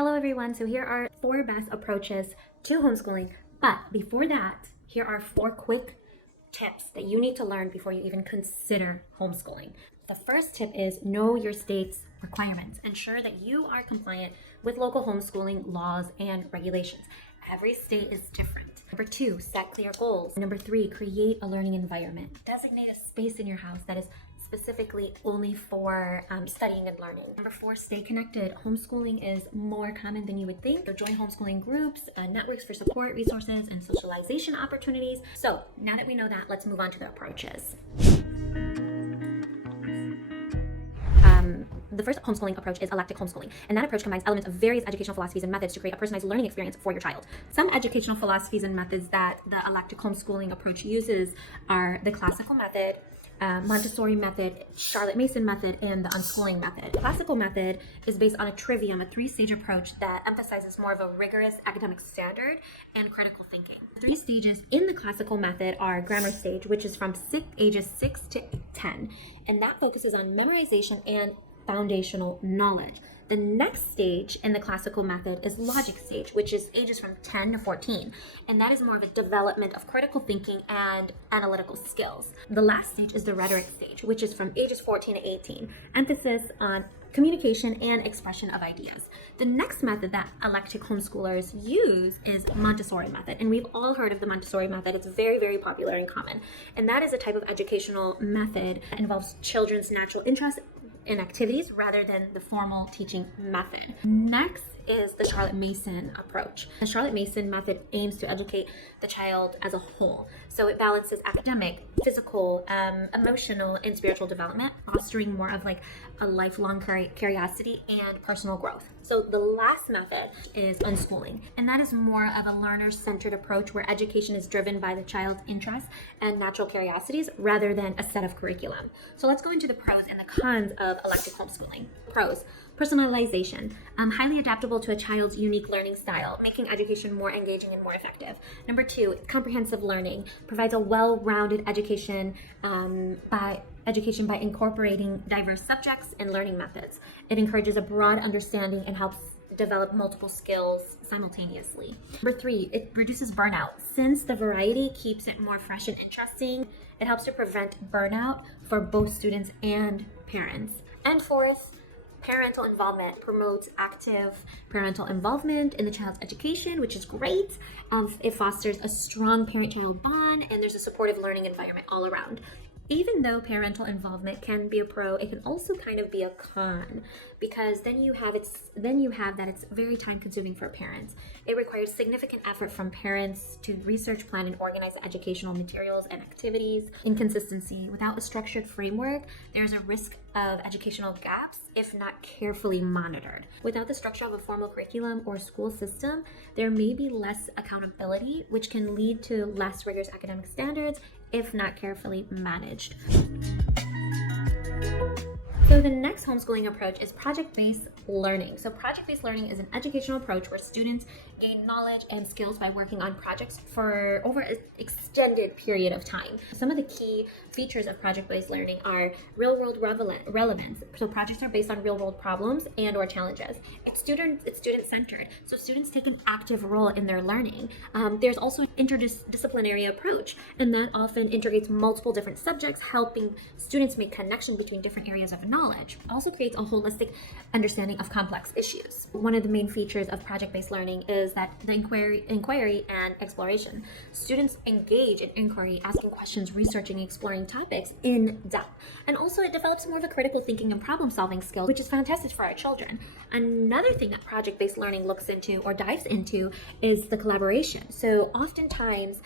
Hello everyone, so here are 4 best approaches to homeschooling. But before that, here are 4 quick tips that you need to learn before you even consider homeschooling. The first tip is know your state's requirements. Ensure that you are compliant with local homeschooling laws and regulations. Every state is different. Number 2, set clear goals. Number 3, create a learning environment. Designate a space in your house that is specifically only for studying and learning. Number 4, stay connected. Homeschooling is more common than you would think. So join homeschooling groups, networks for support, resources, and socialization opportunities. So now that we know that, let's move on to the approaches. The first homeschooling approach is eclectic homeschooling, and that approach combines elements of various educational philosophies and methods to create a personalized learning experience for your child. Some educational philosophies and methods that the eclectic homeschooling approach uses are the classical method, Montessori method, Charlotte Mason method, and the unschooling method. The classical method is based on a trivium, a 3-stage approach that emphasizes more of a rigorous academic standard and critical thinking. 3 stages in the classical method are grammar stage, which is from ages 6 to 10, and that focuses on memorization and foundational knowledge. The next stage in the classical method is logic stage, which is ages from 10 to 14, and that is more of a development of critical thinking and analytical skills. The last stage is the rhetoric stage, which is from ages 14 to 18, emphasis on communication and expression of ideas. The next method that eclectic homeschoolers use is Montessori method, and we've all heard of the Montessori method. It's very, very popular and common, and that is a type of educational method that involves children's natural interests in activities rather than the formal teaching method. Next is the Charlotte Mason approach. The Charlotte Mason method aims to educate the child as a whole. So it balances academic, physical, emotional, and spiritual development, fostering more of like a lifelong curiosity and personal growth. So the last method is unschooling, and that is more of a learner-centered approach where education is driven by the child's interests and natural curiosities rather than a set of curriculum. So let's go into the pros and the cons of elective homeschooling. Pros: personalization, highly adaptable to a child's unique learning style, making education more engaging and more effective. Number 2, comprehensive learning, provides a well-rounded education by incorporating diverse subjects and learning methods. It encourages a broad understanding and helps develop multiple skills simultaneously. Number 3, it reduces burnout. Since the variety keeps it more fresh and interesting, it helps to prevent burnout for both students and parents. And 4th, parental involvement, promotes active parental involvement in the child's education, which is great. It fosters a strong parent-child bond, and there's a supportive learning environment all around. Even though parental involvement can be a pro, it can also kind of be a con, because then you have that it's very time consuming for parents. It requires significant effort from parents to research, plan, and organize the educational materials and activities. Inconsistency. Without a structured framework, there's a risk of educational gaps if not carefully monitored. Without the structure of a formal curriculum or school system, there may be less accountability, which can lead to less rigorous academic standards if not carefully managed. So the next homeschooling approach is project-based learning. So project-based learning is an educational approach where students gain knowledge and skills by working on projects for over an extended period of time. Some of the key features of project-based learning are real-world relevance. So projects are based on real-world problems and or challenges. It's student-centered. So students take an active role in their learning. There's also an interdisciplinary approach, and that often integrates multiple different subjects, helping students make connection between different areas of knowledge. It also creates a holistic understanding of complex issues. One of the main features of project-based learning is that the inquiry and exploration. Students engage in inquiry, asking questions, researching, and exploring topics in depth. And also it develops more of a critical thinking and problem-solving skill, which is fantastic for our children. Another thing that project-based learning looks into or dives into is the collaboration. So oftentimes,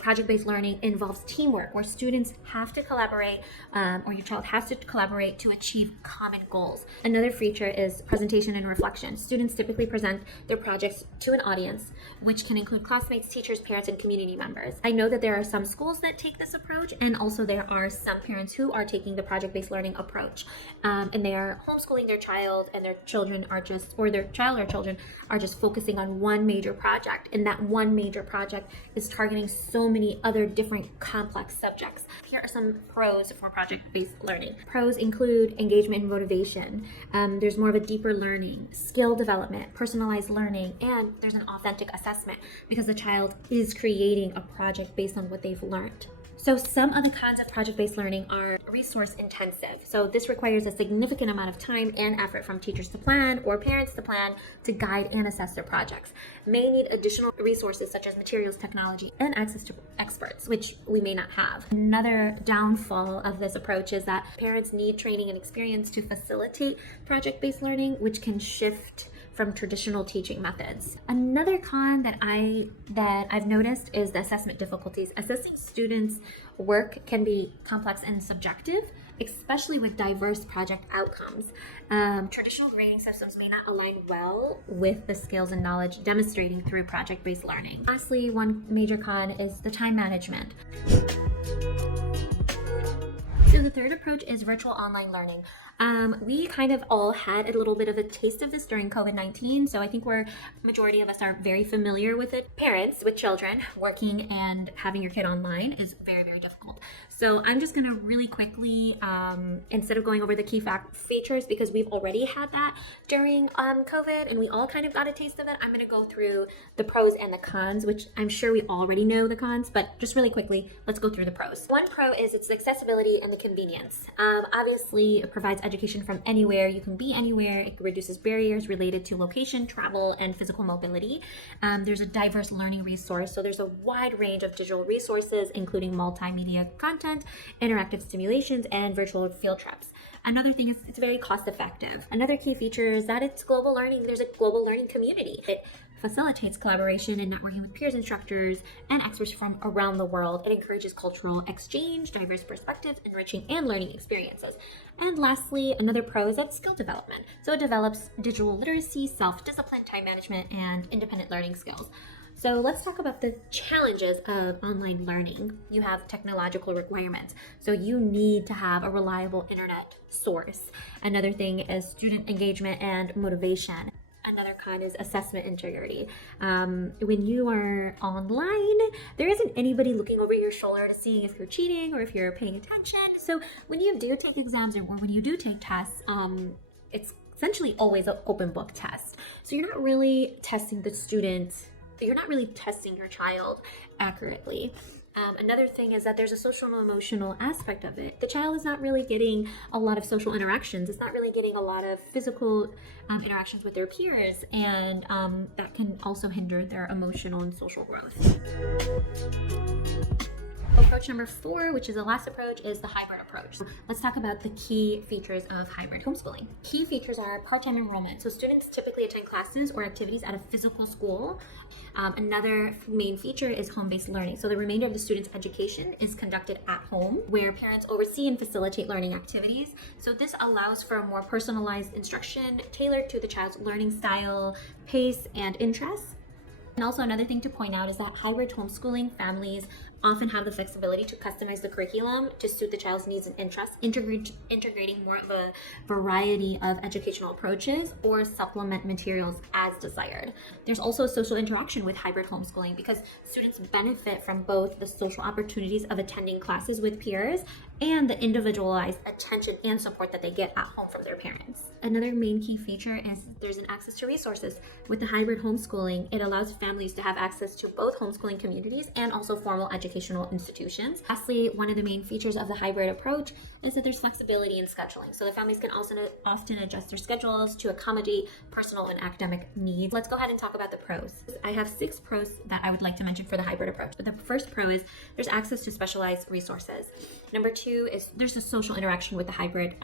project-based learning involves teamwork, where students have to collaborate, or your child has to collaborate to achieve common goals. Another feature is presentation and reflection. Students typically present their projects to an audience, which can include classmates, teachers, parents, and community members. I know that there are some schools that take this approach, and also there are some parents who are taking the project-based learning approach, and they are homeschooling their child, and their children are just, or their child or children are just focusing on one major project, and that one major project is targeting so many other different complex subjects. Here are some pros for project-based learning. Pros include engagement and motivation. There's more of a deeper learning, skill development, personalized learning, and there's an authentic assessment because the child is creating a project based on what they've learned. So some of the cons of project-based learning are resource intensive. So this requires a significant amount of time and effort from teachers to plan or parents to plan to guide and assess their projects. May need additional resources such as materials, technology, and access to experts, which we may not have. Another downfall of this approach is that parents need training and experience to facilitate project-based learning, which can shift from traditional teaching methods. Another con that I've noticed is the assessment difficulties. Assessing students' work can be complex and subjective, especially with diverse project outcomes. Traditional grading systems may not align well with the skills and knowledge demonstrating through project-based learning. Lastly, one major con is the time management. So the third approach is virtual online learning. We kind of all had a little bit of a taste of this during COVID-19, so I think majority of us are very familiar with it. Parents with children working and having your kid online is very, very difficult. So I'm just gonna really quickly, instead of going over the key features, because we've already had that during COVID and we all kind of got a taste of it, I'm gonna go through the pros and the cons, which I'm sure we already know the cons, but just really quickly, let's go through the pros. One pro is its accessibility and the convenience. Obviously, it provides education from anywhere. You can be anywhere. It reduces barriers related to location, travel, and physical mobility. There's a diverse learning resource. So there's a wide range of digital resources, including multimedia content, interactive stimulations, and virtual field trips. Another thing is it's very cost effective. Another key feature is that it's global learning. There's a global learning community. It facilitates collaboration and networking with peers, instructors, and experts from around the world. It encourages cultural exchange, diverse perspectives, enriching and learning experiences. And lastly, another pro is that skill development. So it develops digital literacy, self-discipline, time management, and independent learning skills. So let's talk about the challenges of online learning. You have technological requirements. So you need to have a reliable internet source. Another thing is student engagement and motivation. Another con is assessment integrity. When you are online, there isn't anybody looking over your shoulder to see if you're cheating or if you're paying attention. So when you do take exams or when you do take tests, it's essentially always an open book test. So you're not really testing the student, you're not really testing your child accurately. Another thing is that there's a social and emotional aspect of it. The child is not really getting a lot of social interactions. It's not really getting a lot of physical interactions with their peers, and that can also hinder their emotional and social growth. Approach number 4, which is the last approach, is the hybrid approach. Let's talk about the key features of hybrid homeschooling. Key features are part-time enrollment. So students typically attend classes or activities at a physical school. Another main feature is home-based learning. So the remainder of the student's education is conducted at home, where parents oversee and facilitate learning activities. So this allows for a more personalized instruction tailored to the child's learning style, pace, and interests. And also another thing to point out is that hybrid homeschooling families often have the flexibility to customize the curriculum to suit the child's needs and interests, integrating more of a variety of educational approaches or supplement materials as desired. There's also social interaction with hybrid homeschooling because students benefit from both the social opportunities of attending classes with peers and the individualized attention and support that they get at home from their parents. Another main key feature is there's an access to resources. With the hybrid homeschooling, it allows families to have access to both homeschooling communities and also formal educational institutions. Lastly, one of the main features of the hybrid approach is that there's flexibility in scheduling. So the families can also often adjust their schedules to accommodate personal and academic needs. Let's go ahead and talk about the pros. I have 6 pros that I would like to mention for the hybrid approach. The first pro is there's access to specialized resources. Number 2 is there's a social interaction with the hybrid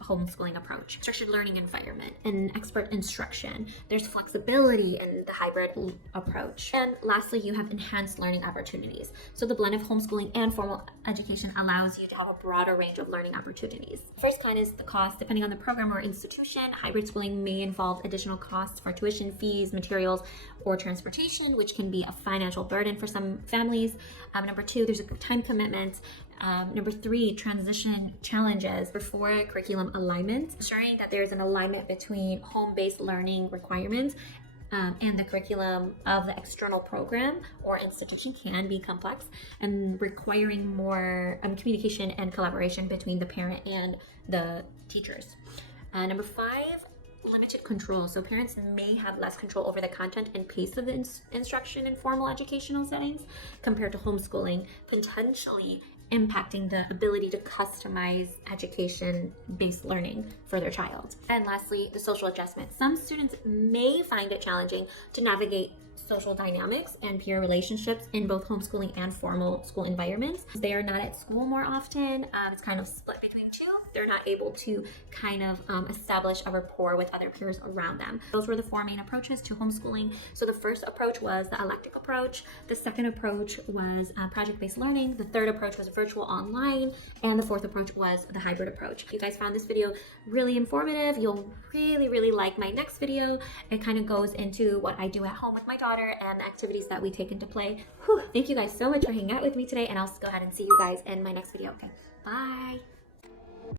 homeschooling approach, structured learning environment, and expert instruction. There's flexibility in the hybrid approach. And lastly, you have enhanced learning opportunities. So the blend of homeschooling and formal education allows you to have a broader range of learning opportunities. First kind is the cost. Depending on the program or institution, hybrid schooling may involve additional costs for tuition fees, materials, or transportation, which can be a financial burden for some families. Number 2, there's a time commitment. Number 3, transition challenges. Number 4, curriculum alignment, ensuring that there's an alignment between home-based learning requirements and the curriculum of the external program or institution can be complex and requiring more communication and collaboration between the parent and the teachers. Number 5, limited control. So parents may have less control over the content and pace of the instruction in formal educational settings compared to homeschooling, potentially impacting the ability to customize education-based learning for their child. And lastly, the social adjustment. Some students may find it challenging to navigate social dynamics and peer relationships in both homeschooling and formal school environments. They are not at school more often. It's kind of split between two. They're not able to kind of establish a rapport with other peers around them. Those were the 4 main approaches to homeschooling. So the first approach was the electric approach. The second approach was project-based learning. The third approach was virtual online. And the fourth approach was the hybrid approach. If you guys found this video really informative, you'll really like my next video. It kind of goes into what I do at home with my daughter and the activities that we take into play. Thank you guys so much for hanging out with me today, and I'll go ahead and see you guys in my next video. Okay, bye.